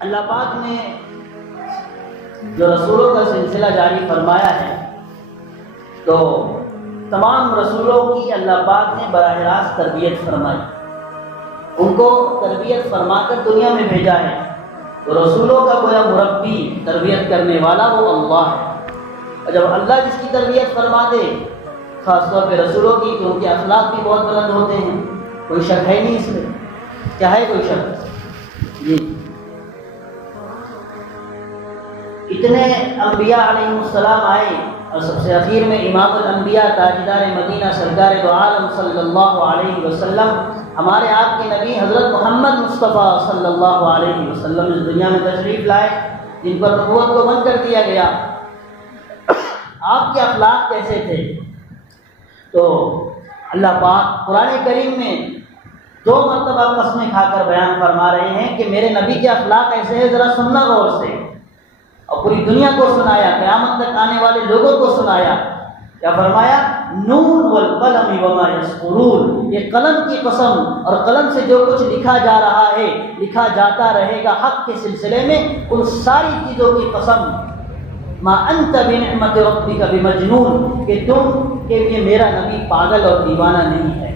اللہ پاک نے جو رسولوں کا سلسلہ جاری فرمایا ہے تو تمام رسولوں کی اللہ پاک نے براہ راست تربیت فرمائی، ان کو تربیت فرما کر دنیا میں بھیجا ہے۔ تو رسولوں کا گویا مربی، تربیت کرنے والا وہ اللہ ہے، اور جب اللہ جس کی تربیت فرما دے، خاص طور پہ رسولوں کی، تو ان کے اخلاق بھی بہت بلند ہوتے ہیں، کوئی شک ہے نہیں اس میں، کیا ہے کوئی شک؟ جی اتنے انبیاء علیہ السلام آئے، اور سب سے اخیر میں امام الانبیاء تاجدار مدینہ سرکار دو عالم صلی اللہ علیہ وسلم، ہمارے آپ کے نبی حضرت محمد مصطفیٰ صلی اللہ علیہ وسلم اس دنیا میں تشریف لائے، جن پر نبوت کو بند کر دیا گیا۔ آپ کے اخلاق کیسے تھے؟ تو اللہ پاک قرآن کریم میں 2 مرتبہ قسمیں کھا کر بیان فرما رہے ہیں کہ میرے نبی کے اخلاق ایسے ہیں، ذرا سننا غور سے، اور پوری دنیا کو سنایا، قیامت تک آنے والے لوگوں کو سنایا۔ کیا فرمایا؟ نون والقلم وما یسطرون، یہ قلم کی قسم، اور قلم سے جو کچھ لکھا جا رہا ہے، لکھا جاتا رہے گا حق کے سلسلے میں، ان ساری چیزوں کی قسم۔ ما انت بنعمت ربک بمجنون، کہ تم کے لیے میرا نبی پاگل اور دیوانہ نہیں ہے۔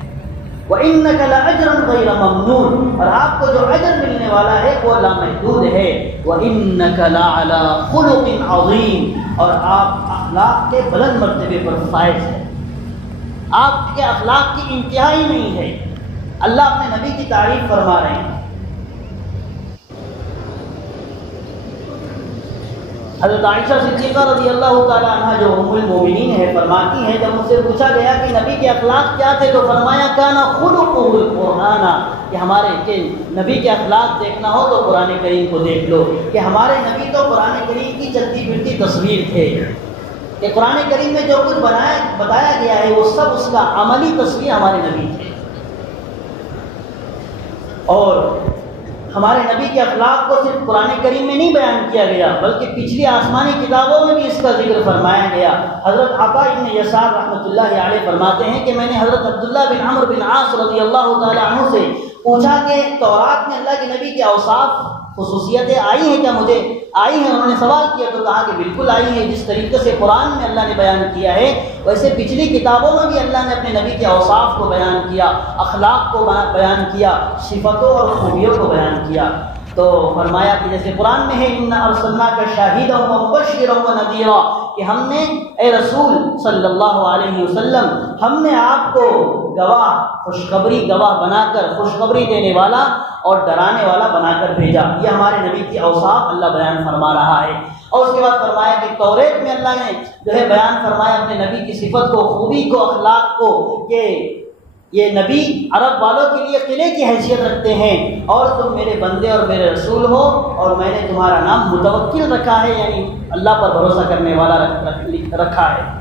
وَإِنَّكَ لَأَجْرًا غَيْرَ مَمْنُونٍ، اور آپ کو جو اجر ملنے والا ہے وہ لامحدود ہے۔ وَإِنَّكَ لَعَلَىٰ خُلُقٍ عَظِيمٍ، اور آپ اخلاق کے بلند مرتبے پر فائز ہیں، آپ کے اخلاق کی انتہا ہی نہیں ہے۔ اللہ اپنے نبی کی تعریف فرما رہے ہیں۔ حضرت عائشہ صدیقہ رضی اللہ تعالیٰ عنہ جو ام المومنین ہے، فرماتی ہیں جب مجھ سے پوچھا گیا کہ نبی کے اخلاق کیا تھے، تو فرمایا کان خلقہ القرآن، کہ ہمارے کہ نبی کے اخلاق دیکھنا ہو تو قرآن کریم کو دیکھ لو، کہ ہمارے نبی تو قرآن کریم کی چلتی پھرتی تصویر تھے، کہ قرآن کریم میں جو کچھ بتایا گیا ہے وہ سب اس کا عملی تصویر ہمارے نبی تھے۔ اور ہمارے نبی کے اخلاق کو صرف قرآن کریم میں نہیں بیان کیا گیا، بلکہ پچھلی آسمانی کتابوں میں بھی اس کا ذکر فرمایا گیا۔ حضرت عطا ابن یسار رحمۃ اللہ علیہ فرماتے ہیں کہ میں نے حضرت عبداللہ بن عمرو بن عاص رضی اللہ تعالی عنہ سے پوچھا کہ تورات میں اللہ کے نبی کے اوصاف، خصوصیتیں آئی ہیں کیا؟ مجھے آئی ہیں؟ انہوں نے سوال کیا تو کہا کہ بالکل آئی ہیں، جس طریقے سے قرآن میں اللہ نے بیان کیا ہے ویسے پچھلی کتابوں میں بھی اللہ نے اپنے نبی کے اوصاف کو بیان کیا، اخلاق کو بیان کیا، صفتوں اور خوبیوں کو بیان کیا۔ تو فرمایا کہ جیسے قرآن میں ہے اِنَّا أَرْسَلْنَاكَ شَاهِدًا وَمُبَشِّرًا وَنَذِيرًا، کہ ہم نے اے رسول صلی اللہ علیہ وسلم، ہم نے آپ کو گواہ، خوشخبری گواہ بنا کر، خوشخبری دینے والا اور ڈرانے والا بنا کر بھیجا۔ یہ ہمارے نبی کی اوصاف اللہ بیان فرما رہا ہے۔ اور اس کے بعد فرمایا کہ توریت میں اللہ نے جو ہے بیان فرمایا اپنے نبی کی صفت کو، خوبی کو، اخلاق کو، کہ یہ نبی عرب والوں کے لیے قلعے کی حیثیت رکھتے ہیں، اور تم میرے بندے اور میرے رسول ہو، اور میں نے تمہارا نام متوکل رکھا ہے، یعنی اللہ پر بھروسہ کرنے والا رکھا ہے۔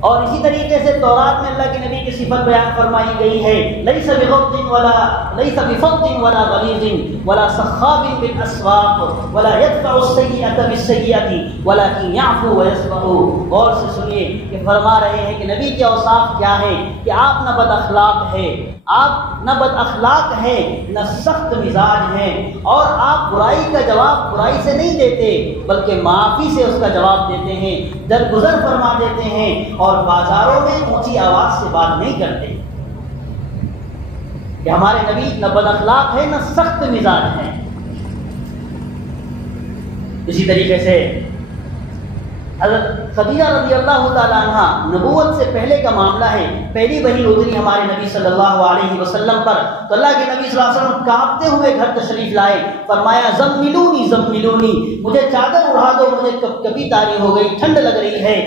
اور اسی طریقے سے تورات میں اللہ کے نبی کی صفت بیان فرمائی گئی ہے، لیس بفظ ولا غلیظ ولا سخاب بالاسواق ولا يدفع السیئۃ بالسیئۃ ولکن یعفو ویصفح۔ غور سے سنیے کہ فرما رہے ہیں کہ نبی کے اوصاف کیا ہے، کہ آپ نہ بد اخلاق ہیں، آپ نہ بد اخلاق ہیں، نہ سخت مزاج ہیں، اور آپ برائی کا جواب برائی سے نہیں دیتے بلکہ معافی سے اس کا جواب دیتے ہیں، درگزر فرما دیتے ہیں، اور بازاروں میں اونچی آواز سے بات نہیں کرتے۔ کہ ہمارے نبی نہ بد اخلاق ہے، نہ سخت مزاج ہیں۔ اسی طریقے سے حضرت خدیجہ رضی اللہ تعالیٰ عنہ، نبوت سے پہلے کا معاملہ ہے، پہلی وحی اتری ہمارے نبی صلی اللہ علیہ وسلم پر، تو اللہ کے نبی صلی اللہ علیہ وسلم کانپتے ہوئے گھر تشریف لائے، فرمایا زملونی زملونی، مجھے چادر اڑا دو، مجھے کبھی تاری ہو گئی، ٹھنڈ لگ رہی ہے،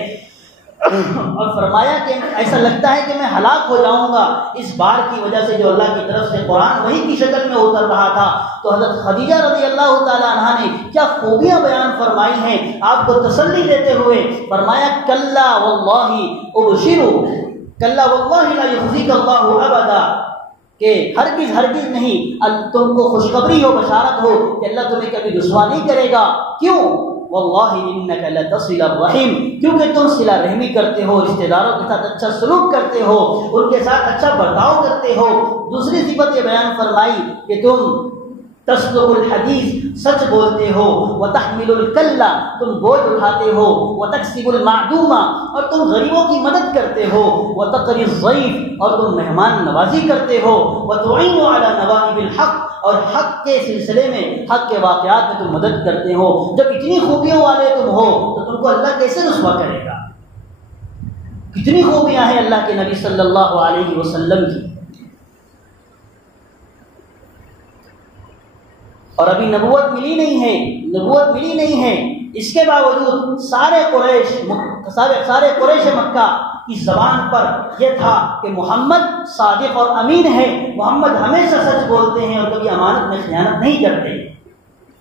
اور فرمایا کہ ایسا لگتا ہے کہ میں ہلاک ہو جاؤں گا اس بار کی وجہ سے جو اللہ کی طرف سے قرآن وحی کی شکل میں اتر رہا تھا۔ تو حضرت خدیجہ رضی اللہ تعالی عنہا نے کیا خوبیاں بیان فرمائی ہیں آپ کو تسلی دیتے ہوئے، فرمایا کلا واللہ ابشروا، کلا واللہ لا یخزیک اللہ ابدا، کہ ہرگز ہرگز نہیں تم کو خوشخبری ہو، بشارت ہو کہ اللہ تمہیں کبھی رسوا نہیں کرے گا۔ کیوں؟ واللہ انک لتصل الرحم، کیونکہ تم صلہ رحمی کرتے ہو، رشتہ داروں کے ساتھ اچھا سلوک کرتے ہو، ان کے ساتھ اچھا برتاؤ کرتے ہو۔ دوسری صفت یہ بیان فرمائی کہ تم تسلق الحدیث سچ بولتے ہو، وتحمل الکلہ تم بوجھ اٹھاتے ہو، وتکسب المعدومہ اور تم غریبوں کی مدد کرتے ہو، وتقری الضیف اور تم مہمان نوازی کرتے ہو، وتعین علی نوائب الحق اور حق کے سلسلے میں، حق کے واقعات میں تم مدد کرتے ہو۔ جب اتنی خوبیوں والے تم ہو تو تم کو اللہ کیسے رسوا کرے گا؟ کتنی خوبیاں ہیں اللہ کے نبی صلی اللہ علیہ وسلم کی، اور ابھی نبوت ملی نہیں ہے، نبوت ملی نہیں ہے، اس کے باوجود سارے قریش مکہ کی زبان پر یہ تھا کہ محمد صادق اور امین ہے، محمد ہمیشہ سچ بولتے ہیں اور کبھی امانت میں خیانت نہیں کرتے۔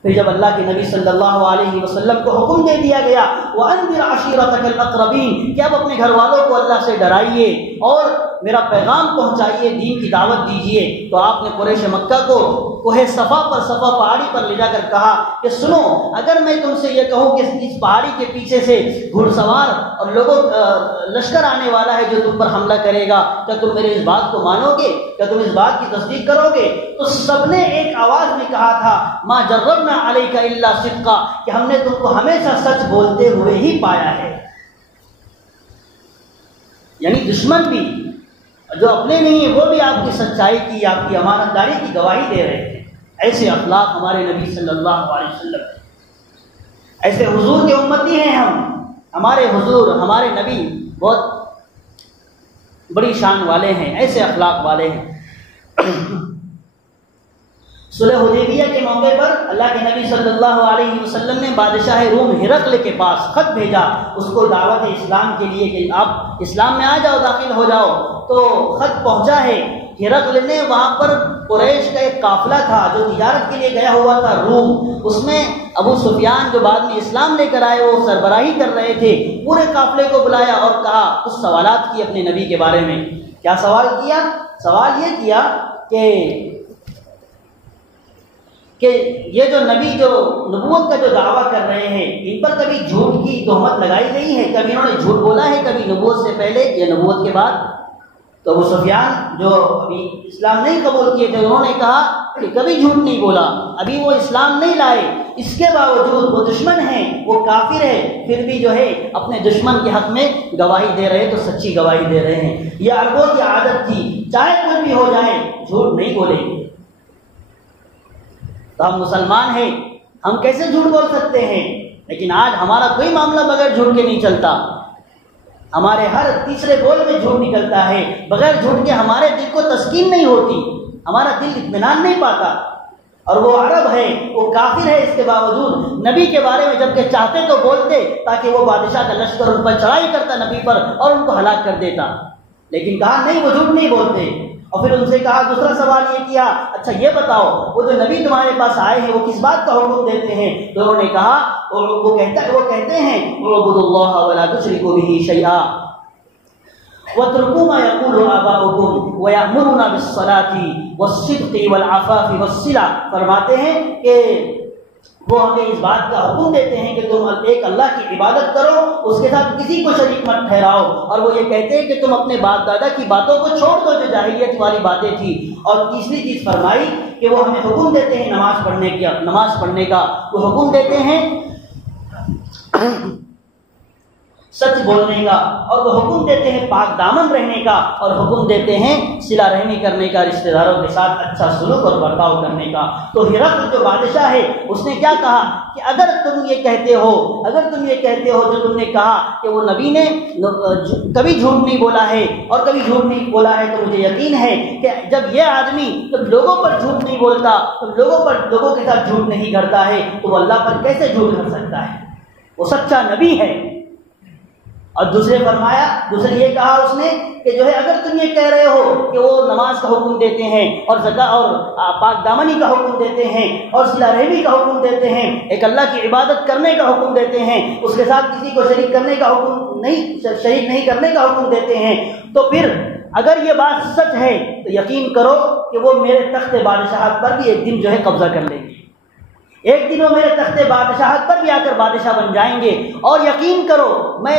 پھر جب اللہ کے نبی صلی اللہ علیہ وسلم کو حکم دے دیا گیا وَأَنذِرْ عَشِيرَتَكَ الْأَقْرَبِينَ کہ اب اپنے گھر والوں کو اللہ سے ڈرائیے اور میرا پیغام پہنچائیے، دین کی دعوت دیجیے، تو آپ نے قریش مکہ کو کوہ صفا پہاڑی پر لے جا کر کہا کہ سنو، اگر میں تم سے یہ کہوں کہ اس پہاڑی کے پیچھے سے گھڑ سوار اور لشکر آنے والا ہے جو تم پر حملہ کرے گا، کیا تم میرے اس بات کو مانو گے؟ کیا تم اس بات کی تصدیق کرو گے؟ تو سب نے ایک آواز میں کہا تھا ما جربنا علیک الا صدقا کہ ہم نے تم کو ہمیشہ سچ بولتے ہوئے ہی پایا ہے۔ یعنی دشمن بھی جو اپنے نہیں ہیں وہ بھی آپ کی سچائی کی، آپ کی امانت داری کی گواہی دے رہے تھے۔ ایسے اخلاق ہمارے نبی صلی اللہ علیہ وسلم، ایسے حضور کے امتی ہیں ہم، ہمارے حضور ہمارے نبی بہت بڑی شان والے ہیں، ایسے اخلاق والے ہیں۔ صلح حدیبیہ کے موقع پر اللہ کے نبی صلی اللہ علیہ وسلم نے بادشاہ روم ہرقل کے پاس خط بھیجا اس کو دعوت اسلام کے لیے کہ آپ اسلام میں آ جاؤ، داخل ہو جاؤ۔ تو خط پہنچا ہے، ہرقل نے وہاں پر قریش کا ایک قافلہ تھا جو تجارت کے لیے گیا ہوا تھا روم، اس میں ابو سفیان جو بعد میں اسلام لے کر آئے وہ سربراہی کر رہے تھے، پورے قافلے کو بلایا اور کہا، کچھ سوالات کی اپنے نبی کے بارے میں۔ کیا سوال کیا؟ سوال یہ کیا کہ یہ جو نبی جو نبوت کا جو دعویٰ کر رہے ہیں ان پر کبھی جھوٹ کی تہمت لگائی گئی ہے؟ کبھی انہوں نے جھوٹ بولا ہے کبھی نبوت سے پہلے یا نبوت کے بعد؟ تو ابو سفیان جو ابھی اسلام نہیں قبول کیے تھے انہوں نے کہا کہ کبھی جھوٹ نہیں بولا، ابھی وہ اسلام نہیں لائے، اس کے باوجود وہ دشمن ہیں، وہ کافر ہے، پھر بھی جو ہے اپنے دشمن کے حق میں گواہی دے رہے تو سچی گواہی دے رہے ہیں۔ یہ عربوں کی عادت تھی، چاہے کچھ بھی ہو جائے جھوٹ نہیں بولیں گے۔ تو ہم مسلمان ہیں، ہم کیسے جھوٹ بول سکتے ہیں؟ لیکن آج ہمارا کوئی معاملہ بغیر جھوٹ کے نہیں چلتا، ہمارے ہر تیسرے بول میں جھوٹ نکلتا ہے، بغیر جھوٹ کے ہمارے دل کو تسکین نہیں ہوتی، ہمارا دل اطمینان نہیں پاتا۔ اور وہ عرب ہے، وہ کافر ہے، اس کے باوجود نبی کے بارے میں جب کہ چاہتے تو بولتے تاکہ وہ بادشاہ کا لشکر ان پر چڑھائی کرتا نبی پر اور ان کو ہلاک کر دیتا، لیکن کہا نہیں وہ جھوٹ نہیں بولتے۔ اور پھر ان سے کہا، دوسرا سوال یہ کیا، اچھا یہ بتاؤ وہ جو نبی تمہارے پاس آئے ہیں وہ کس بات کا حکم دیتے ہیں؟ تو انہوں نے کہا وہ کہتے ہیں اعبدوا اللہ ولا تشرکوا بہ شیئا واترکوا ما یقول آباؤکم ویأمرون بالصلاة والصدق والعفاف والصلہ، فرماتے ہیں کہ وہ ہمیں اس بات کا حکم دیتے ہیں کہ تم ایک اللہ کی عبادت کرو، اس کے ساتھ کسی کو شریک مت ٹھہراؤ، اور وہ یہ کہتے ہیں کہ تم اپنے باپ دادا کی باتوں کو چھوڑ دو جو جاہلیت والی باتیں تھی، اور تیسری چیز فرمائی کہ وہ ہمیں حکم دیتے ہیں نماز پڑھنے کا، وہ حکم دیتے ہیں سچ بولنے کا، اور وہ حکم دیتے ہیں پاک دامن رہنے کا، اور حکم دیتے ہیں صلہ رحمی کرنے کا، رشتہ داروں کے ساتھ اچھا سلوک اور برتاؤ کرنے کا۔ تو ہرقل جو بادشاہ ہے اس نے کیا کہا کہ اگر تم یہ کہتے ہو جو تم نے کہا کہ وہ نبی نے کبھی جھوٹ نہیں بولا ہے اور کبھی جھوٹ نہیں بولا ہے، تو مجھے یقین ہے کہ جب یہ آدمی جب لوگوں پر جھوٹ نہیں بولتا، لوگوں کے ساتھ جھوٹ نہیں کرتا ہے، تو وہ اللہ پر کیسے جھوٹ کر سکتا ہے؟ وہ سچا نبی ہے۔ اور دوسرے یہ کہا اس نے کہ جو ہے اگر تم یہ کہہ رہے ہو کہ وہ نماز کا حکم دیتے ہیں اور زکات اور پاک دامنی کا حکم دیتے ہیں اور صلہ رحمی کا حکم دیتے ہیں، ایک اللہ کی عبادت کرنے کا حکم دیتے ہیں، اس کے ساتھ کسی کو شریک نہیں کرنے کا حکم دیتے ہیں، تو پھر اگر یہ بات سچ ہے تو یقین کرو کہ وہ میرے تخت بادشاہت پر بھی ایک دن جو ہے قبضہ کر لیں گے، ایک دن وہ میرے تخت بادشاہت پر بھی آ کر بادشاہ بن جائیں گے، اور یقین کرو میں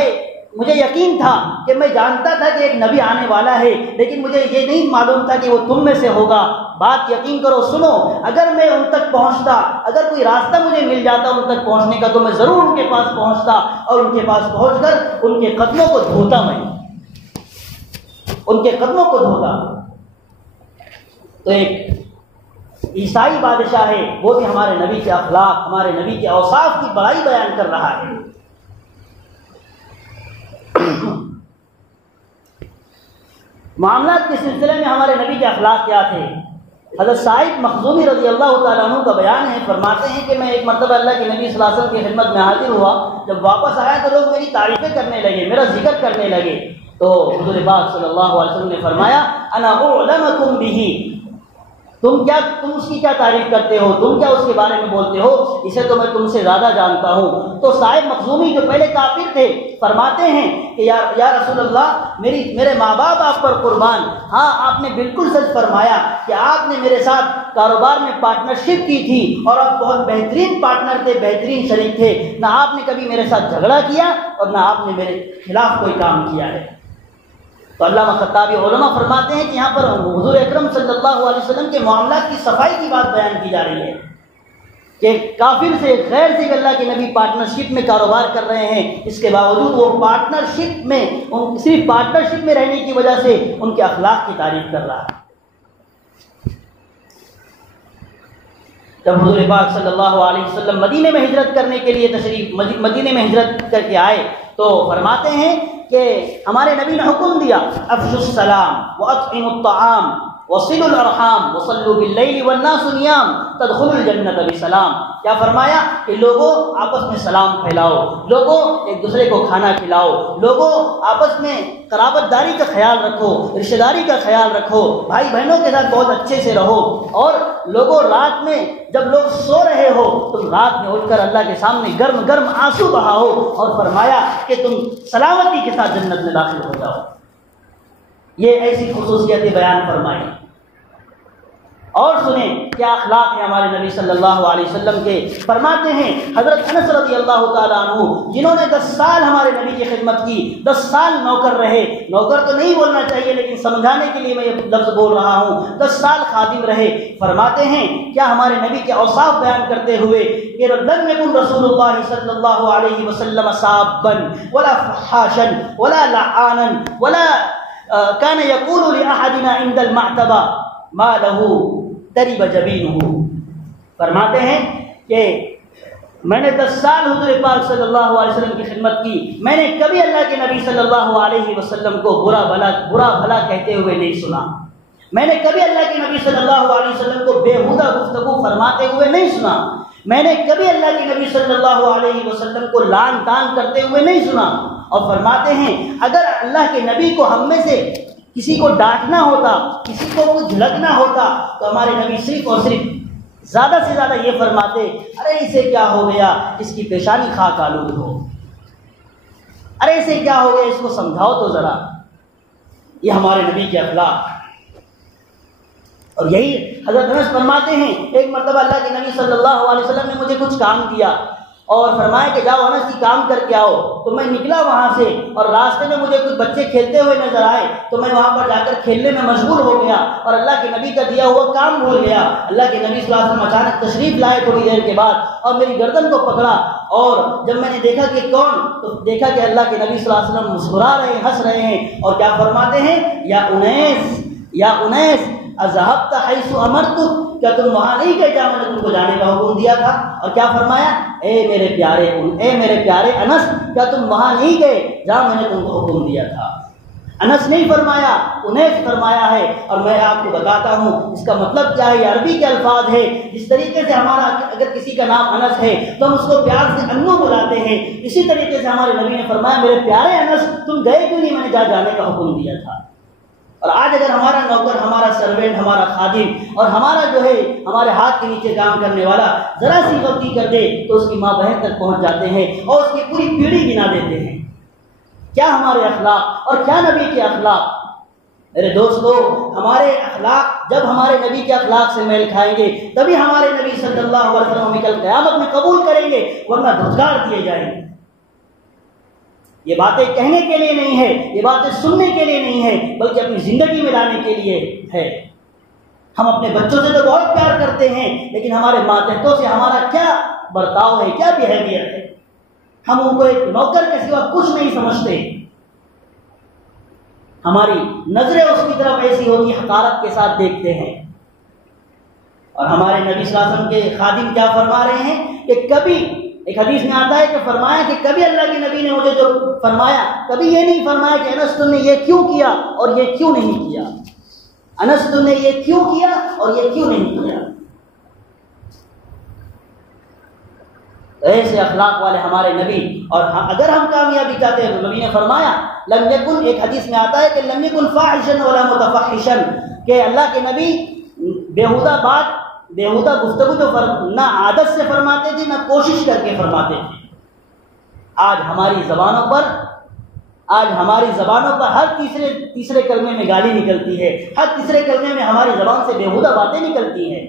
مجھے یقین تھا کہ میں جانتا تھا کہ ایک نبی آنے والا ہے، لیکن مجھے یہ نہیں معلوم تھا کہ وہ تم میں سے ہوگا۔ بات یقین کرو، سنو، اگر میں ان تک پہنچتا، اگر کوئی راستہ مجھے مل جاتا ان تک پہنچنے کا، تو میں ضرور ان کے پاس پہنچتا اور ان کے پاس پہنچ کر ان کے قدموں کو دھوتا، میں ان کے قدموں کو دھوتا۔ تو ایک عیسائی بادشاہ ہے، وہ بھی ہمارے نبی کے اخلاق، ہمارے نبی کے اوصاف کی بڑائی بیان کر رہا ہے۔ معاملات کے سلسلے میں ہمارے نبی کے اخلاق کیا تھے؟ حضرت سعید مخزومی رضی اللہ تعالیٰ عنہ کا بیان ہے، فرماتے ہیں کہ میں ایک مرتبہ اللہ کے نبی صلی اللہ علیہ وسلم کی خدمت میں حاضر ہوا، جب واپس آیا تو لوگ میری تعریفیں کرنے لگے، میرا ذکر کرنے لگے، تو حضور پاک صلی اللہ علیہ وسلم نے فرمایا انا اعلمکم بہ، تم اس کی کیا تعریف کرتے ہو، تم کیا اس کے بارے میں بولتے ہو، اسے تو میں تم سے زیادہ جانتا ہوں۔ تو صاحب مخزومی جو پہلے کافر تھے فرماتے ہیں کہ یا رسول اللہ، میرے ماں باپ آپ پر قربان، ہاں آپ نے بالکل سچ فرمایا کہ آپ نے میرے ساتھ کاروبار میں پارٹنرشپ کی تھی اور آپ بہت بہترین پارٹنر تھے، بہترین شریک تھے، نہ آپ نے کبھی میرے ساتھ جھگڑا کیا اور نہ آپ نے میرے خلاف کوئی کام کیا ہے۔ تو علامہ خطابی علماء فرماتے ہیں کہ یہاں پر حضور اکرم صلی اللہ علیہ وسلم کے معاملات کی صفائی کی بات بیان کی جا رہی ہے کہ کافر سے، غیر سے اللہ کے نبی پارٹنرشپ میں کاروبار کر رہے ہیں، اس کے باوجود وہ پارٹنرشپ میں، صرف پارٹنرشپ میں رہنے کی وجہ سے ان کے اخلاق کی تعریف کر رہا ہے۔ جب حضور پاک صلی اللہ علیہ وسلم مدینے میں ہجرت کرنے کے لیے مدینے میں ہجرت کر کے آئے تو فرماتے ہیں کہ ہمارے نبی نے حکم دیا افشوا السلام واطعموا الطعام وصلوا الارحام وصلوا باللیل والناس نیام تدخلوا الجنۃ بسلام۔ کیا فرمایا کہ لوگوں آپس میں سلام پھیلاؤ، لوگوں ایک دوسرے کو کھانا کھلاؤ، لوگوں آپس میں قرابت داری کا خیال رکھو، رشتہ داری کا خیال رکھو، بھائی بہنوں کے ساتھ بہت اچھے سے رہو، اور لوگوں رات میں جب لوگ سو رہے ہو تم رات میں اٹھ کر اللہ کے سامنے گرم گرم آنسو بہاؤ، اور فرمایا کہ تم سلامتی کے ساتھ جنت میں داخل ہو جاؤ۔ یہ ایسی خصوصیتیں بیان فرمائی۔ اور سنیں کیا اخلاق ہے ہمارے نبی صلی اللہ علیہ وسلم کے۔ فرماتے ہیں حضرت انس رضی اللہ تعالیٰ عنہ، جنہوں نے 10 سال ہمارے نبی کی خدمت کی، 10 سال نوکر رہے، نوکر تو نہیں بولنا چاہیے لیکن سمجھانے کے لیے میں یہ لفظ بول رہا ہوں، 10 سال خادم رہے۔ فرماتے ہیں کیا ہمارے نبی کے اوصاف بیان کرتے ہوئے کہ لم یکن رسول اللہ صلی اللہ علیہ وسلم سابا ولا فحاشا ولا لعانا ولا كان يقول لأحدنا عند المعتبہ ما له ترب جبینہ۔ فرماتے ہیں کہ میں نے 10 سال حضور پاک صلی اللہ علیہ وسلم کی خدمت کی، میں نے کبھی اللہ کے نبی صلی اللہ علیہ وسلم کو برا بھلا کہتے ہوئے نہیں سنا، میں نے کبھی اللہ کے نبی صلی اللہ علیہ وسلم کو بےہودہ گفتگو فرماتے ہوئے نہیں سنا، میں نے کبھی اللہ کے نبی صلی اللہ علیہ وسلم کو لعن طعن کرتے ہوئے نہیں سنا۔ اور فرماتے ہیں اگر اللہ کے نبی کو ہم میں سے کسی کو ڈانٹنا ہوتا، کسی کو کچھ جھلکنا ہوتا تو ہمارے نبی صرف اور صرف زیادہ سے زیادہ یہ فرماتے ارے اسے کیا ہو گیا، اس کی پیشانی خاک آلود ہو، ارے اسے کیا ہو گیا، اس کو سمجھاؤ تو ذرا۔ یہ ہمارے نبی کے اخلاق۔ اور یہی حضرت انس فرماتے ہیں ایک مرتبہ اللہ کے نبی صلی اللہ علیہ وسلم نے مجھے کچھ کام دیا اور فرمایا کہ جاؤ انس یہ کام کر کے آؤ، تو میں نکلا وہاں سے اور راستے میں مجھے کچھ بچے کھیلتے ہوئے نظر آئے تو میں وہاں پر جا کر کھیلنے میں مشغول ہو گیا اور اللہ کے نبی کا دیا ہوا کام بھول گیا۔ اللہ کے نبی صلی اللہ علیہ وسلم اچانک تشریف لائے تھوڑی دیر کے بعد اور میری گردن کو پکڑا، اور جب میں نے دیکھا کہ کون، تو دیکھا کہ اللہ کے نبی صلی اللہ علیہ وسلم مسکرا رہے ہیں، ہنس رہے ہیں، اور کیا فرماتے ہیں یا انیس اذهبت حيث امرتك، کیا تم وہاں نہیں گئے جہاں میں نے تم کو جانے کا حکم دیا تھا؟ اور کیا فرمایا اے میرے پیارے انس، کیا تم وہاں نہیں گئے جہاں میں نے تم کو حکم دیا تھا؟ انس نہیں فرمایا، انیس فرمایا ہے۔ اور میں آپ کو بتاتا ہوں اس کا مطلب کیا ہے، یہ عربی کے الفاظ ہے۔ جس طریقے سے ہمارا اگر کسی کا نام انس ہے تو ہم اس کو پیار سے انو بلاتے ہیں، اسی طریقے سے ہمارے نبی نے فرمایا میرے پیارے انس تم گئے کیوں نہیں، میں نے جانے کا حکم دیا تھا۔ اور آج اگر ہمارا نوکر، ہمارا سروینٹ، ہمارا خادم اور ہمارا جو ہے ہمارے ہاتھ کے نیچے کام کرنے والا ذرا سی غلطی کر دے تو اس کی ماں بہن تک پہنچ جاتے ہیں اور اس کی پوری پیڑھی گنا دیتے ہیں۔ کیا ہمارے اخلاق اور کیا نبی کے اخلاق۔ میرے دوستو، ہمارے اخلاق جب ہمارے نبی کے اخلاق سے میل کھائیں گے تبھی ہمارے نبی صلی اللہ علیہ وسلم کل قیامت میں قبول کریں گے، ورنہ دھتکار دیے جائیں گے۔ یہ باتیں کہنے کے لیے نہیں ہے، یہ باتیں سننے کے لیے نہیں ہے، بلکہ اپنی زندگی میں لانے کے لیے ہے۔ ہم اپنے بچوں سے تو بہت پیار کرتے ہیں، لیکن ہمارے ماتحتوں سے ہمارا کیا برتاؤ ہے، کیا بیہیویئر ہے؟ ہم ان کو ایک نوکر کے سوا کچھ نہیں سمجھتے۔ ہماری نظریں اس کی طرف ایسی ہوتی حقارت کے ساتھ دیکھتے ہیں۔ اور ہمارے نبی صلی اللہ علیہ وسلم کے خادم کیا فرما رہے ہیں کہ کبھی ایک حدیث میں آتا ہے کہ فرمایا کہ کبھی اللہ کے نبی نے مجھے جو فرمایا، کبھی یہ نہیں فرمایا کہ انس تم نے یہ کیوں کیا اور یہ کیوں نہیں کیا، انس تم نے یہ کیوں کیا اور یہ کیوں نہیں کیا۔ ایسے اخلاق والے ہمارے نبی، اور اگر ہم کامیابی چاہتے ہیں تو نبی نے فرمایا لم یکن، ایک حدیث میں آتا ہے کہ لم یکن فاحشا ولا متفحشا، کہ اللہ کے نبی بیہودہ بات، بیہودہ گفتگو جو نہ عادت سے فرماتے تھے نہ کوشش کر کے فرماتے تھے۔ آج ہماری زبانوں پر ہر تیسرے کلمے میں گالی نکلتی ہے، ہر تیسرے کلمے میں ہماری زبان سے بیہودہ باتیں نکلتی ہیں۔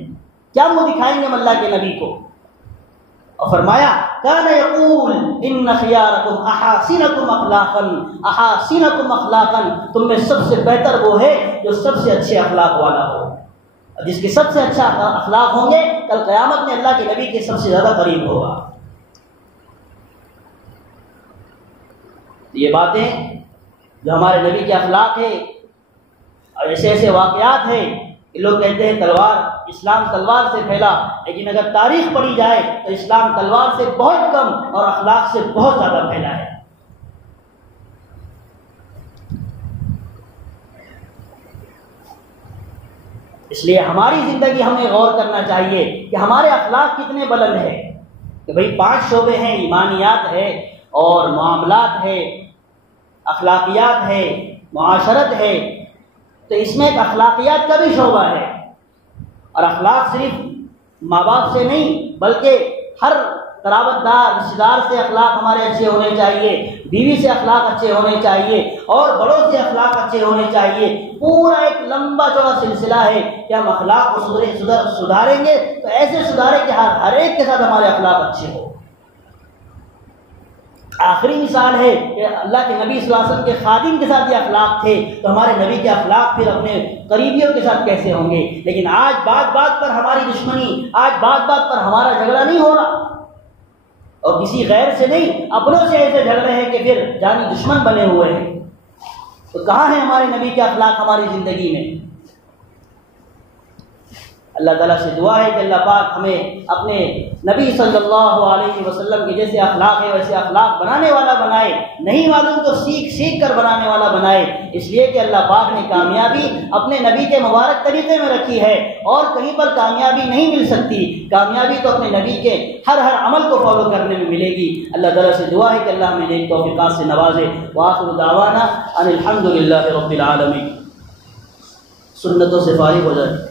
کیا منہ دکھائیں گے ہم اللہ کے نبی کو؟ اور فرمایا کان یقول ان خیارکم احاسنکم اخلاقا، احاسنکم اخلاقا، تم میں سب سے بہتر وہ ہے جو سب سے اچھے اخلاق والا ہو، جس کے سب سے اچھا اخلاق ہوں گے کل قیامت میں اللہ کے نبی کے سب سے زیادہ قریب ہوگا۔ یہ باتیں جو ہمارے نبی کے اخلاق ہے، اور ایسے ایسے واقعات ہیں کہ لوگ کہتے ہیں اسلام تلوار سے پھیلا، لیکن اگر تاریخ پڑھی جائے تو اسلام تلوار سے بہت کم اور اخلاق سے بہت زیادہ پھیلا ہے۔ اس لیے ہماری زندگی ہمیں غور کرنا چاہیے کہ ہمارے اخلاق کتنے بلند ہیں، کہ بھئی 5 شعبے ہیں، ایمانیات ہے اور معاملات ہے، اخلاقیات ہے، معاشرت ہے، تو اس میں ایک اخلاقیات کا بھی شعبہ ہے۔ اور اخلاق صرف ماں باپ سے نہیں بلکہ ہر قرابت دار رشتہ دار سے اخلاق ہمارے اچھے ہونے چاہیے، بیوی سے اخلاق اچھے ہونے چاہیے، اور بڑوں سے اخلاق اچھے ہونے چاہیے۔ پورا ایک لمبا چوڑا سلسلہ ہے کہ ہم اخلاق کو سدھاریں گے تو ایسے سدھاریں کہ ہر ایک کے ساتھ ہمارے اخلاق اچھے ہوں۔ آخری مثال ہے کہ اللہ کے نبی صلی اللہ علیہ وسلم کے خادم کے ساتھ یہ اخلاق تھے، تو ہمارے نبی کے اخلاق پھر اپنے قریبیوں کے ساتھ کیسے ہوں گے؟ لیکن آج بات بات پر ہماری دشمنی، آج بات بات پر ہمارا جھگڑا نہیں ہو رہا، اور کسی غیر سے نہیں، اپنوں سے ایسے جھگڑے ہیں کہ پھر جانی دشمن بنے ہوئے ہیں۔ تو کہاں ہے ہمارے نبی کے اخلاق ہماری زندگی میں؟ اللہ تعالیٰ سے دعا ہے کہ اللہ پاک ہمیں اپنے نبی صلی اللہ علیہ وسلم کے جیسے اخلاق ہے ویسے اخلاق بنانے والا بنائے، نہیں معلوم تو سیکھ کر بنانے والا بنائے، اس لیے کہ اللہ پاک نے کامیابی اپنے نبی کے مبارک طریقے میں رکھی ہے، اور کہیں پر کامیابی نہیں مل سکتی۔ کامیابی تو اپنے نبی کے ہر عمل کو فالو کرنے میں ملے گی۔ اللہ تعالیٰ سے دعا ہے کہ اللہ ہمیں نیک توفیقات سے نوازے۔ وآخر دعوانا ان الحمد للہ رب العالمین۔ سنتوں سے فارغ ہو جائے۔